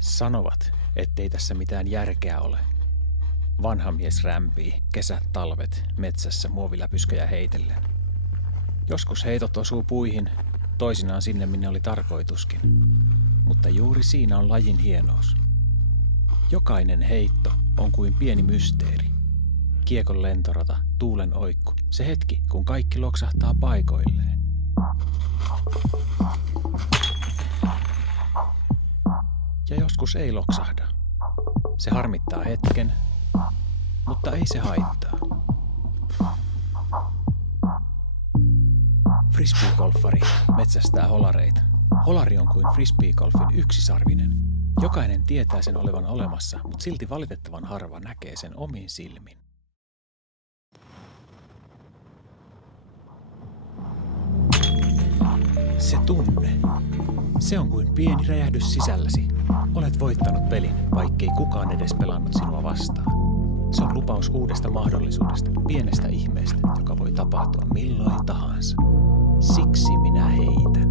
Sanovat, ettei tässä mitään järkeä ole. Vanha mies rämpii, kesät talvet, metsässä muoviläpysköjä heitellen. Joskus heitot osuu puihin, toisinaan sinne minne oli tarkoituskin. Mutta juuri siinä on lajin hienous. Jokainen heitto on kuin pieni mysteeri. Kiekon lentorata, tuulen oikku, se hetki, kun kaikki loksahtaa paikoilleen. Ja joskus ei loksahda. Se harmittaa hetken, mutta ei se haittaa. Frisbeegolfari metsästää holareita. Holari on kuin frisbeegolfin yksisarvinen. Jokainen tietää sen olevan olemassa, mutta silti valitettavan harva näkee sen omin silmin. Se tunne. Se on kuin pieni räjähdys sisälläsi. Olet voittanut pelin, vaikkei kukaan edes pelannut sinua vastaan. Se on lupaus uudesta mahdollisuudesta, pienestä ihmeestä, joka voi tapahtua milloin tahansa. Siksi minä heitän.